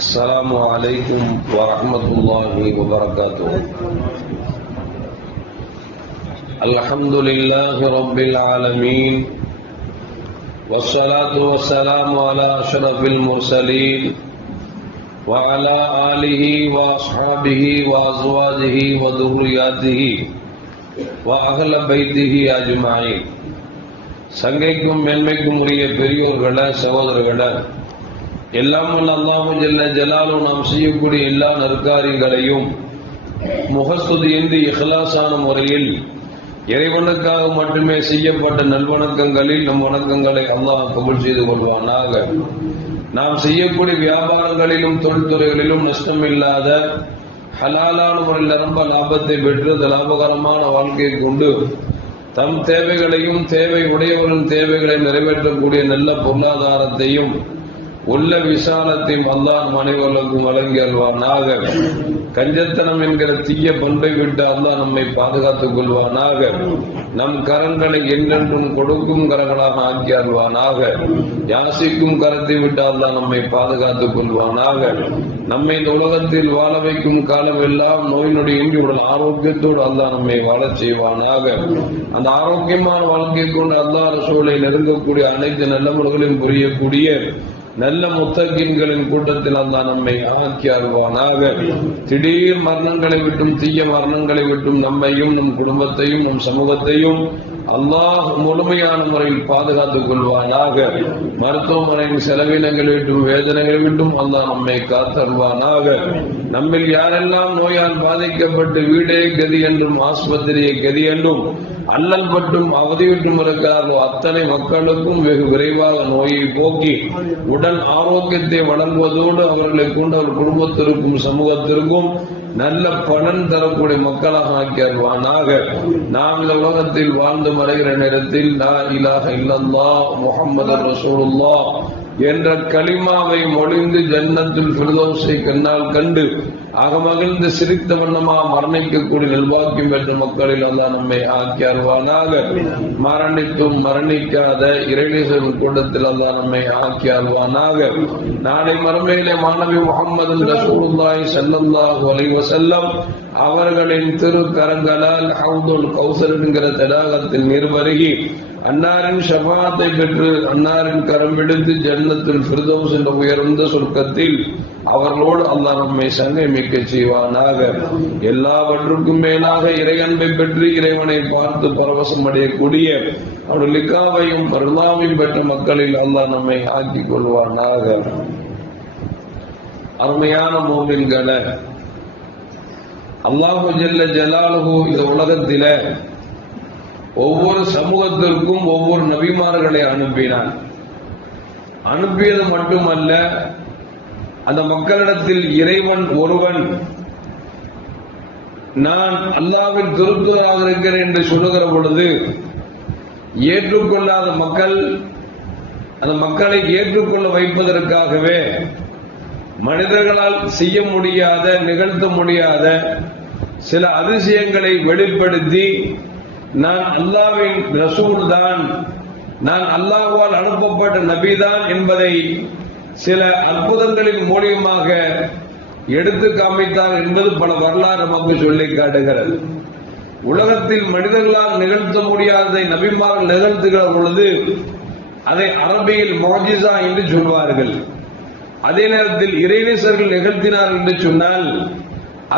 السلام عليكم ورحمة الله وبركاته. الحمد لله رب العالمين والصلاة والسلام على أشرف المرسلين وعلى آله وأصحابه وأزواجه وذرياته وأهل بيته أجمعين. சங்கைக்கும் மேன்மைக்கும் உரிய பெரியோர்கள சகோதரர்கள, எல்லாம் அல்லாஹு ஜல்ல ஜலாலு நாம் செய்யக்கூடிய எல்லா நற்காரியங்களையும் முகஸ்துதியின்றி இஹ்லாஸான முறையில் இறைவனுக்காக மட்டுமே செய்யப்பட்ட நல்வணக்கங்களில் நம் வணக்கங்களை அல்லாஹ் கபூல் செய்து கொள்வானாக. நாம் செய்யக்கூடிய வியாபாரங்களிலும் தொழில்துறைகளிலும் நஷ்டமில்லாத ஹலாலான முறையில் ரொம்ப லாபத்தை பெற்று லாபகரமான வாழ்க்கையை கொண்டு தம் தேவைகளையும் தேவை உடையவரின் தேவைகளை நிறைவேற்றக்கூடிய நல்ல பொருளாதாரத்தையும் உள்ள விசாலத்தையும் அல்லாஹ் அனைவருக்கும் வழங்கி அல்வானாக. கஞ்சத்தனம் என்கிற தீய பண்பை விட்டு அல்லாஹ் நம்மை பாதுகாத்துக் கொள்வானாக. நம் கரங்களை என்றென்றும் கொடுக்கும் கரங்களாக ஆக்கி அல்வானாக. யாசிக்கும் கரத்தை விட்டு அல்லாஹ் நம்மை பாதுகாத்துக் கொள்வானாக. நம்மை இந்த உலகத்தில் வாழ வைக்கும் காலம் எல்லாம் நோய் நொடியின்றி உடல் ஆரோக்கியத்தோடு அல்லாஹ் நம்மை வாழச் செய்வானாக. அந்த ஆரோக்கியமான வாழ்க்கை கொண்டு அல்லாஹ் ரசூலை நெருங்கக்கூடிய அனைத்து நல்லவர்களையும் புரியக்கூடிய நல்ல முத்தகீன்களின் கூட்டத்தில் அல்லாஹ் நம்மை ஆக்கி அருள்வானாக. திடீர் மரணங்களை விட்டும் தீய மரணங்களை விட்டும் நம்மையும் நம் குடும்பத்தையும் நம் சமூகத்தையும் அல்லாஹ் முழுமையான முறையில் பாதுகாத்துக் கொள்வானாக. மருத்துவமனையின் செலவினங்களை விட்டும் வேதனைகளை விட்டும் அல்லாஹ் நம்மை காத்தருள்வானாக. நம்மில் யாரெல்லாம் நோயால் பாதிக்கப்பட்டு வீடே கதி என்றும் ஆஸ்பத்திரியை கதி என்றும் அல்லல் பட்டும் அவதிவிட்டும் இருக்கிறார்களோ அத்தனை மக்களுக்கும் வெகு விரைவாக நோயை போக்கி உடல் ஆரோக்கியத்தை வழங்குவதோடு அவர்களை கொண்டு அவர் குடும்பத்திற்கும் சமூகத்திற்கும் நல்ல பலன் தரக்கூடிய மக்களாக ஆக்கி அருள்வானாக. நாம் இந்த உலகத்தில் வாழ்ந்து மறைகிற நேரத்தில் லா இலாஹ இல்லல்லாஹ் முஹம்மது ரசூலுல்லாஹ் என்ற கலிமாவை மொழிந்து ஜன்னத்துல் ஃபிர்தௌஸை கண்ணால் கண்டு அகமகிழ்ந்து சிரித்த வண்ணமாக மரணிக்கக்கூடிய நல்வாக்கியம் பெற்ற மக்களில் அல்லாஹ் நம்மை ஆக்கி அருள்வானாக. மரணித்தும் மரணிக்காத இறைநேசரின் கூட்டத்தில் அல்லாஹ் நம்மை ஆக்கி அருள்வானாக. நாளை மறுமையிலே மாணவி முஹம்மது ரசூலுல்லாஹி ஸல்லல்லாஹு அலைஹி வஸல்லம் அவர்களின் திருக்கரங்களால் ஹவுதுல் கௌசர் என்கிற தடாகத்தில் நீர் பருகி அன்னாரின் ஷஃபாஅத்தை பெற்று அன்னாரின் கரம் எடுத்து ஜன்னத்துல் ஃபிர்தௌஸ் என்ற உயர்ந்த சொர்க்கத்தில் அவர்களோடு அல்லாஹ் நம்மை சங்கமிக்க செய்வானாக. எல்லாவற்றுக்கும் மேலாக இறை அன்பை பெற்று இறைவனை பார்த்து பரவசம் அடையக்கூடிய அவருடைய லிகாவையும் பருளாவையும் பெற்ற மக்களில் அல்லாஹ் நம்மை ஆக்கிக் கொள்வானாக. அருமையான மோமின்களே, அல்லாஹு ஜல்ல ஜலாலுஹு இந்த உலகத்தில ஒவ்வொரு சமூகத்திற்கும் ஒவ்வொரு நபிமார்களை அனுப்பினான். அனுப்பியது மட்டுமல்ல, அந்த மக்களிடத்தில் இறைவன் ஒருவன் நான் அல்லாஹ்வின் திருத்தூதராக இருக்கிறேன் என்று சொல்லுகிற பொழுது ஏற்றுக்கொள்ளாத மக்கள் அந்த மக்களை ஏற்றுக்கொள்ள வைப்பதற்காகவே மனிதர்களால் செய்ய முடியாத நிகழ்த்த முடியாத சில அதிசயங்களை வெளிப்படுத்தி நான் அல்லாஹ்வின் ரசூல் தான், நான் அல்லாஹ்வால் அனுப்பப்பட்ட நபிதான் என்பதை சில அற்புதங்களின் மூலியமாக எடுத்து காமித்தார் என்பது பல வரலாறு நமக்கு சொல்லி காட்டுகிறது. உலகத்தில் மனிதர்களால் நிகழ்த்த முடியாததை நபிமார்கள் நிகழ்த்துகிற பொழுது அதை அரபியில் மோஜிசா என்று சொல்வார்கள். அதே நேரத்தில் இறைநேசர்கள் நிகழ்த்தினார் என்று சொன்னால்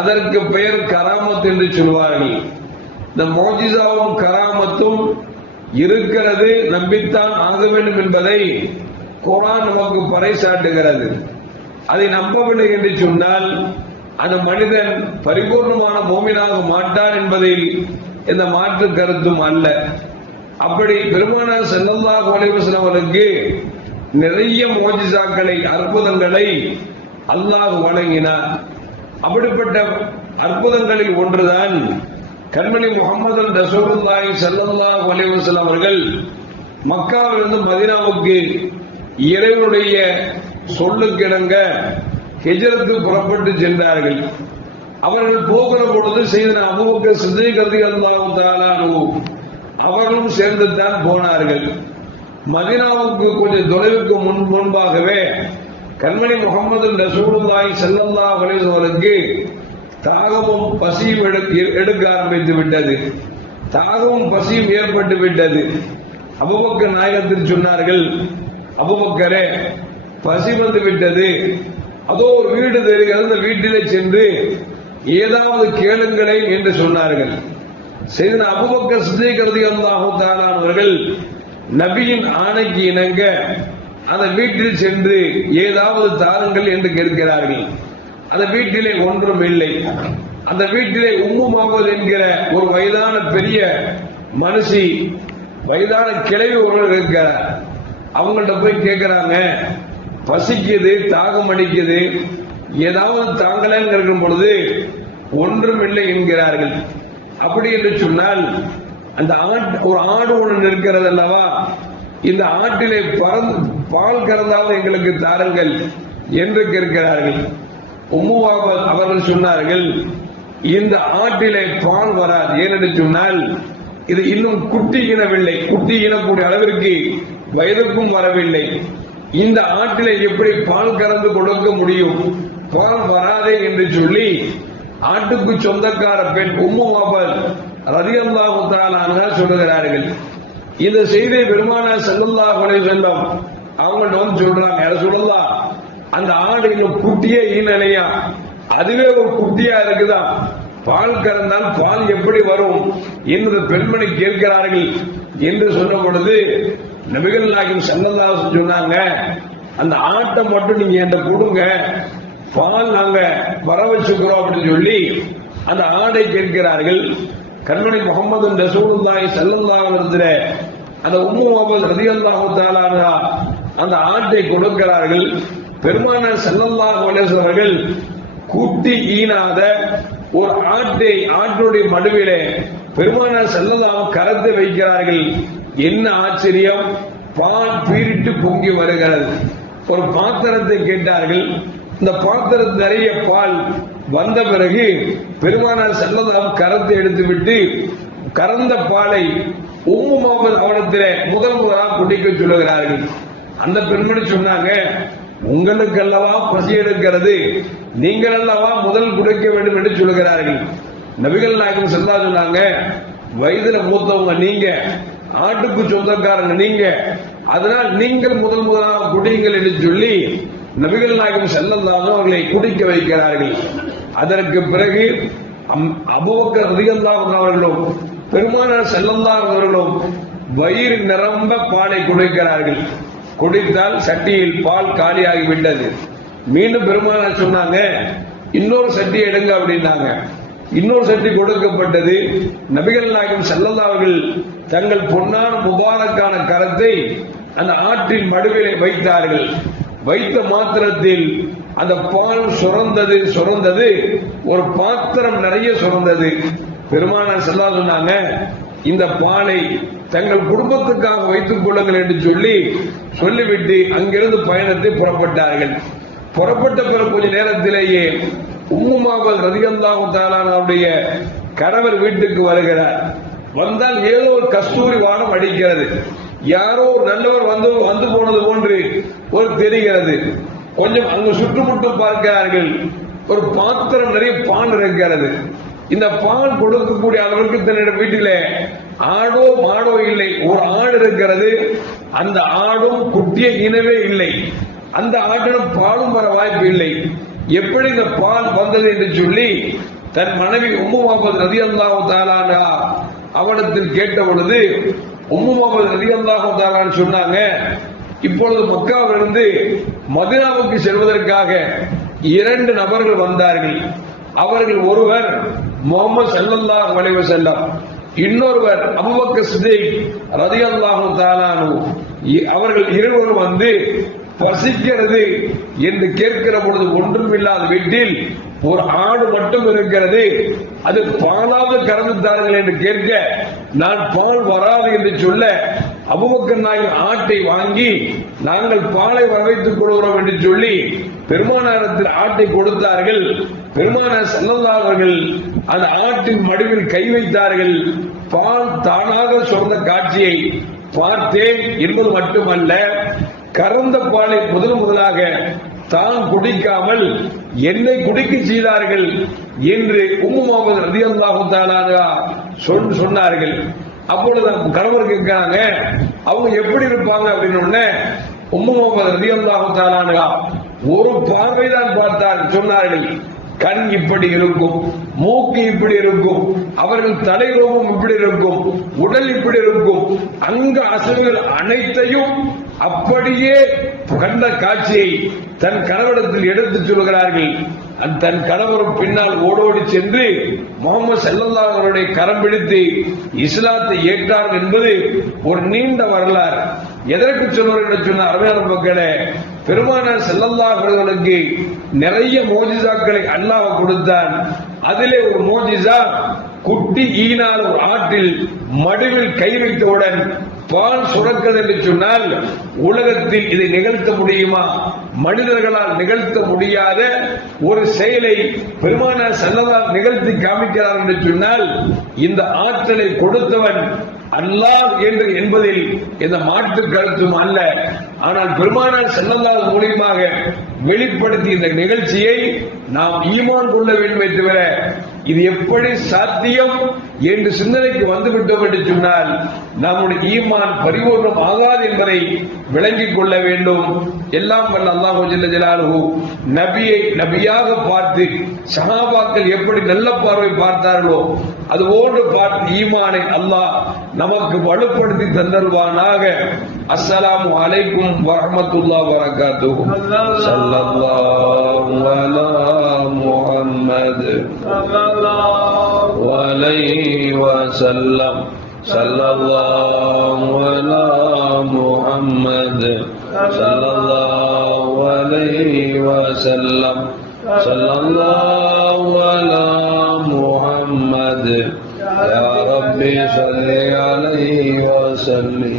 அதற்கு பெயர் கராமத் என்று சொல்வார்கள். இந்த மோஜிசாவும் கராமத்தும் இருக்கிறது, நம்பித்தான் ஆக வேண்டும் என்பதை குர்ஆன் நமக்கு பறைசாட்டுகிறது. அதை நம்பவில்லை என்று சொன்னால் அந்த மனிதன் பரிபூர்ணமான மோமினாக மாட்டான் என்பதில் எந்த மாற்று கருத்தும் அல்ல. அப்படி பெருமானார் ஸல்லல்லாஹு அலைஹி வஸல்லம் அவர்களுக்கு நிறைய மோஜிசாக்களை அற்புதங்களை அல்லாஹ் வழங்கினார். அப்படிப்பட்ட அற்புதங்களில் ஒன்றுதான் கண்மணி முஹம்மது ரசூலுல்லாஹி ஸல்லல்லாஹு அலைஹி வஸல்லம் அவர்கள் மக்காவிலிருந்து மதீனாவுக்கு இறைவனுடைய சொல்லுக்கிணங்க ஹிஜ்ரத்து புறப்பட்டு சென்றார்கள். அவர்கள் போகிற பொழுது செய்தன அபூபக்கர் சித்தீக் ரலியல்லாஹு தஆலா அன்ஹு அவர்களும் சேர்ந்து தான் போனார்கள். மதீனாவுக்கு கொஞ்சம் தொலைவுக்கு முன்பாகவே கண்மணி முகமது ரசூலுல்லாஹி ஸல்லல்லாஹு அலைஹி வஸல்லுக்கு தாகமும் பசியும் எடுக்க ஆரம்பித்து விட்டது. தாகமும் பசியும் ஏற்பட்டு விட்டது. அபூபக்கர் நாயகத்தில் சொன்னார்கள், அபூபக்கரே, பசி வந்து விட்டது, அதோ ஒரு வீடு தெரிகிறது, அந்த வீட்டிலே சென்று ஏதாவது கேளுங்களேன் என்று சொன்னார்கள். செய்த அபூபக்கர் சித்திக் ரலியல்லாஹு தஆலா அவர்கள் நபியின் ஆணைக்கு இணங்க அந்த வீட்டில் சென்று ஏதாவது தாருங்கள் என்று கேட்கிறார்கள். அந்த வீட்டிலே ஒன்றும் இல்லை. அந்த வீட்டிலே உம்மு முஹம்மது என்கிற ஒரு வயதான பெரிய மனுஷி, வயதான கிழவி ஒருவர் இருக்கிறார். அவங்கள்ட்ட போய் கேட்கிறாங்க, பசிக்குது, தாகம் அடிக்குது, ஏதாவது தாங்களேன்னு இருக்கும் பொழுது ஒன்றும் இல்லை என்கிறார்கள். அப்படி என்று சொன்னால் அந்த ஒரு ஆடு ஒன்று இருக்கிறது அல்லவா, இந்த ஆட்டிலே பால் கறந்தாவது எங்களுக்கு தாருங்கள் என்று கேட்கிறார்கள். உம்மு முஹம்மது அவர்கள் சொன்னார்கள், இந்த ஆட்டிலே பால் வராது. ஏனென்று சொன்னால் இது இன்னும் குட்டி ஈனவில்லை, குட்டி ஈனக்கூடிய அளவிற்கு வயதுக்கும் வரவில்லை. இந்த ஆட்டிலே எப்படி பால் கறந்து கொடுக்க முடியும், பால் வராதே என்று சொல்லி ஆட்டுக்கு சொந்தக்கார பெண் உம்மு முஹம்மது ரலியல்லாஹு தஆலா அன்ஹா சொல்லுகிறார்கள். இந்த செய்தியை பெருமானார் ஸல்லல்லாஹு அலைஹி வஸல்லம் அவங்கள்ட்ட வந்து சொல்றாங்க, யார சொல்லலாம், அந்த ஆடு இன்னும் குட்டியே ஈனலையா, அதுவே ஒரு குட்டியா இருக்குதா, பால் கறந்தால் பால் எப்படி வரும் என்று பெண்மணி கேட்கிறார்கள் என்று சொன்ன பொழுது நபிகள் நாயகம் ஸல்லல்லாஹு அலைஹி வஸல்லம் சொன்னாங்க, அந்த ஆட்டை மட்டும் நீங்க என்கிட்ட கொடுங்க, பால் நாங்க வர வச்சுக்கிறோம் அப்படின்னு சொல்லி அந்த ஆடை கேட்கிறார்கள். கண்மணி முகமது ரசூலுல்லாஹி ஸல்லல்லாஹு அலைஹி வஸல்லம் அந்த உம்மு முஹம்மது ரலியல்லாஹு தஆலா அன்ஹா அந்த ஆட்டை கொடுக்கிறார்கள். பெருமானார் ஸல்லல்லாஹு அலைஹி வஸல்லம் அவர்கள் குட்டி ஈனாத ஒரு ஆட்டுடைய மடுவிலே பெருமானார் ஸல்லல்லாஹு கரத்தை வைக்கிறார்கள். என்ன ஆச்சரியம், பால் பீரிட்டு பொங்கி வருகிறது. ஒரு பாத்திரத்தை கேட்டார்கள். இந்த பாத்திரத்தில் நிறைய பால் வந்த பிறகு பெருமானார் ஸல்லல்லாஹு கரத்தை எடுத்துவிட்டு கறந்த பாலை உம்மு முஹம்மது அவனத்திலே முதலாக குடிக்க சொல்லுகிறார்கள். அந்த பெண்மணி சொன்னாங்க, உங்களுக்கு அல்லவா பசி எடுக்கிறது, நீங்கள் அல்லவா முதல் குடிக்க வேண்டும் என்று சொல்லுகிறார்கள். நபிகள் நாயகம் ஸல்லல்லாஹு சொன்னாங்க, வயதுல மூத்தவங்க நீங்க, ஆட்டுக்கு சொந்தக்காரங்க நீங்க, அதனால் நீங்கள் முதலாக குடியுங்கள் என்று சொல்லி நபிகள் நாயகம் ஸல்லல்லாஹு அவர்களை குடிக்க வைக்கிறார்கள். அதற்கு பிறகு அபூபக்கர் ரலியல்லாஹு அவர்களும் பெருமானார் ஸல்லல்லாஹு அவர்களும் வயிறு நிரம்ப பாலை குடிக்கிறார்கள். குடித்தால் சட்டியில் பால் காலியாகிவிட்டது. மீண்டும் பெருமானார் சொன்னாங்க, இன்னொரு சட்டி எடுங்க அப்படின்னாங்க. இன்னொரு சட்டி கொடுக்கப்பட்டது. நபிகள் நாயகம் ஸல்லல்லாஹு அவர்கள் தங்கள் பொன்னான முபாரக்கான கரத்தை அந்த ஆற்றின் மடுவிலே வைத்தார்கள். வைத்த மாத்திரத்தில் அந்த பால் சுரந்தது, ஒரு பாத்திரம் நிறைய சுரந்தது. பெருமானார் ஸல்லல்லாஹு சொன்னாங்க, இந்த பாலை தங்கள் குடும்பத்துக்காக வைத்துக் கொள்ளுங்கள் என்று சொல்லிவிட்டு அங்கிருந்து பயணத்தை புறப்பட்டார்கள். புறப்பட்ட பிறகு கொஞ்ச நேரத்திலேயே உம்மு முஹம்மது ரலியல்லாஹு தஆலா அவருடைய கணவர் வீட்டுக்கு வருகிறார். வந்தால் ஏதோ ஒரு கஸ்தூரி வானம் அடிக்கிறது. யாரோ நல்லவர் வந்து போனது போன்று ஒரு தெரிகிறது. கொஞ்சம் அங்கு சுற்றுமுட்டு பார்க்கிறார்கள். ஒரு பாத்திரம் நிறைய பால் இருக்கிறது. இந்த பால் கொடுக்கக்கூடிய அளவுக்கு தன்னுடைய வீட்டிலே ஆடோ மாடோ இல்லை, ஒரு ஆடு இருக்கிறது. அந்த ஆடும் குட்டிய இனவே இல்லை. அந்த ஆட்டிடம் பாலும் வர வாய்ப்பு இல்லை. எப்படி இந்த பால் வந்தது என்று சொல்லி தன் மனைவி உம்மு முஹம்மது ரலியல்லாஹு தஆலா அன்ஹா அவனிடத்தில் கேட்ட பொழுது உம்மு முஹம்மது ரலியல்லாஹு தஆலா சொன்னாங்க, இப்பொழுது மக்காவிலிருந்து மதீனாவுக்கு செல்வதற்காக 2 நபர்கள் வந்தார்கள். அவர்கள் ஒருவர் முஹம்மது ஸல்லல்லாஹு அலைஹி வஸல்லம், இன்னொருவர் அபூபக்கர் சித்திக் ரலியல்லாஹு தஆலா அன்ஹு. அவர்கள் இருவரும் வந்து பசிக்கிறது என்று கேட்கிற பொழுது ஒன்றுமில்லாத வீட்டில் ஒரு ஆடு மட்டும் இருக்கிறது, அது பாலாவது கறந்து தாருங்கள் என்று கேட்க, நான் பால் வராது என்று சொல்ல அபூபக்கர் நாயகம் ஆட்டை வாங்கி நாங்கள் பாலை வரவைத்துக் கொள்கிறோம் என்று சொல்லி பெருமானாரத்தில் ஆட்டை கொடுத்தார்கள். பெருமானார் ஸல்லல்லாஹு அவர்கள் அந்த ஆட்டின் மடுவில் கை வைத்தார்கள். பால் தானாக சொந்த காட்சியை பார்த்தேன் என்பது மட்டுமல்ல, கறந்த பாலை முதலாக தான் குடிக்காமல் என்னை குடிக்க செய்தார்கள் என்று உம்மு முஹம்மது ரலியல்லாஹு தஆலா சொன்னார்கள். அப்பொழுது கணவர் கேட்கிறாங்க, அவங்க எப்படி இருப்பாங்க அப்படின்னு உடனே உம்மு முஹம்மது ரலியல்லாஹு தஆலா ஒரு பார்வைதான் பார்த்தார். சொன்னார்கள், கண் இப்படி இருக்கும், மூக்கு இப்படி இருக்கும், அவர்கள் தலைரோகம் இப்படி இருக்கும், உடல் இப்படி இருக்கும், அங்க அசைவுகள் அனைத்தையும் அப்படியே கண்ட காட்சியை தன் கணவரிடத்தில் எடுத்துச் சொல்கிறார்கள். தன் கணவரும் பின்னால் ஓடோடி சென்று முஹம்மது ஸல்லல்லாஹு அலைஹி வஸல்லம் கரம் பிடித்து இஸ்லாத்தை ஏற்றார்கள் என்பது ஒரு நீண்ட வரலாறு. எதற்கு சொல்வார்கள் சொன்ன அருமையான மக்களே, பெருமானார் ஸல்லல்லாஹு அலைஹி வஸல்லம் நிறைய மோஜிசாக்களை அல்லாஹ் கொடுத்தான். அதிலே ஒரு மோஜிசா, குட்டி ஈனால் ஒரு ஆற்றில் மடுவில் கை வைத்தவுடன் பால் சுரக்கிறது என்று சொன்னால் உலகத்தில் இதை நிகழ்த்த முடியுமா? மனிதர்களால் நிகழ்த்த முடியாத ஒரு செயலை பெருமானார் ஸல்லல்லாஹு நிகழ்த்தி காமிக்கிறார் என்று சொன்னால் இந்த ஆற்றலை கொடுத்தவன் அல்லாஹ் என்று என்பதில் எந்த மாற்று கருத்தும் அல்ல. ஆனால் பெருமானார் ஸல்லல்லாஹு மூலமாக வெளிப்படுத்தி இந்த நிகழ்ச்சியை நாம் ஈமான் கொள்ள வேண்டுமே தவிர இது எப்படி சாத்தியம் என்று சிந்தனைக்கு வந்துவிட்டோம் என்று சொன்னால் நம்முடைய ஈமான் பரிபூர்ணம் ஆகாது என்பதை விளங்கிக் கொள்ள வேண்டும். எல்லாம் வல்ல அல்லாஹ் ஜல்ல ஜலாலுஹு நபியை நபியாக பார்த்து சஹாபாக்கள் எப்படி நல்ல பார்வை பார்த்தார்களோ அதுபோன்று பார்த்து ஈமானை அல்லாஹ் நமக்கு வலுப்படுத்தி தந்தருவானாக. அஸ்ஸலாமு அலைக்கும் வரஹ்மத்துல்லாஹி வபரகாத்துஹு. ஸல்லல்லாஹு அலா முஹம்மது ஸல்லல்லாஹு அலைஹி வஸல்லம். ஸல்லல்லாஹு அலா முஹம்மது ஸல்லல்லாஹு அலைஹி வஸல்லம். ஸல்லல்லாஹு அலா முஹம்மது யா ரப்பி ஸல்லி அலைஹி வஸல்லம்.